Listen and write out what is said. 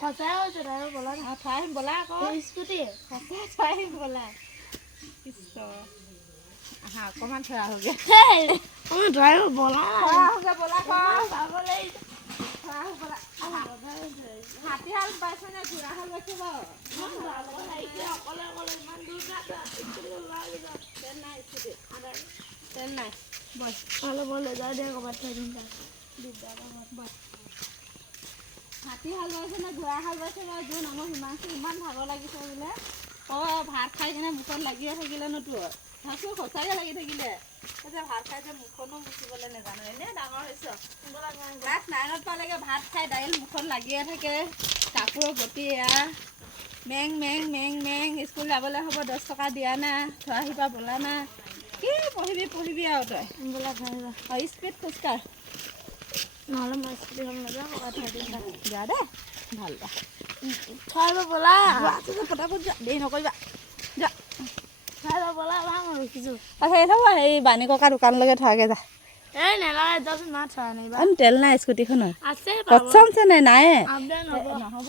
সঁচাই হৈছে তাই বলা থৈ আহিম ব'লা আকৌ স্কুটি সঁচাই থৈ আহিম ব'লা আহা অকণমান থৈ আহোগৈ ড্ৰাইভ বলা থৈ আহোগৈ ব'লা যাব লাগিব থৈ আহো ব'লা হাতীহাল পাইছেনে ঘোঁৰাহাল পাইছে বাৰু অকলে অকলে ইমান দূৰ ট্ৰেইন নাই স্কুটি ট্ৰেইন নাই বল অলপ লৈ যাওঁ দে ক'ৰবাত থৈ দিম হাতীহাল বাইছেনে ঘোঁৰাহাল বাইছে বাৰু যোন আমাৰ হিমাংশু ইমান ভাগৰ লাগিছে বোলে অঁ ভাত খাই কিনে মুখত লাগিয়ে থাকিলেনো তোৰ ভাবছোঁ সঁচাকৈ লাগি থাকিলে যে ভাত খাই যে মুখনো মুচিবলৈ নাজানো এনেই ডাঙৰ হৈছ ক্লাছ 9ত পালেগে ভাত খাই দাইল মুখত লাগিয়ে থাকে কাপোৰৰ গতি এয়া Meng Meng Meng Meng school যাবলৈ হ'ব 10 টকা দিয়া না থৈ আহিবা বোলা না কি পঢ়িবি আৰু তই বোলা খাই স্পীড খোজকাঢ় নহ'লে মই স্কুটিখন নাযাওঁ ক'ৰবাত থৈ দিম যা দে ভাল দে থৈ ব'লা পটাপট যা দেৰি নকৰিবা যা থৈ ব'লা ভাল মই ৰখিছোঁ সেই থ'ব সেই বাণী ককা দোকানলৈকে থোৱাকৈ যা এই নেলাগে যাচোন মা থৈ আনিবা তেল নাই স্কুটিখনত আছে কচমছে নাই আপডেট নহ'ব নহ'ব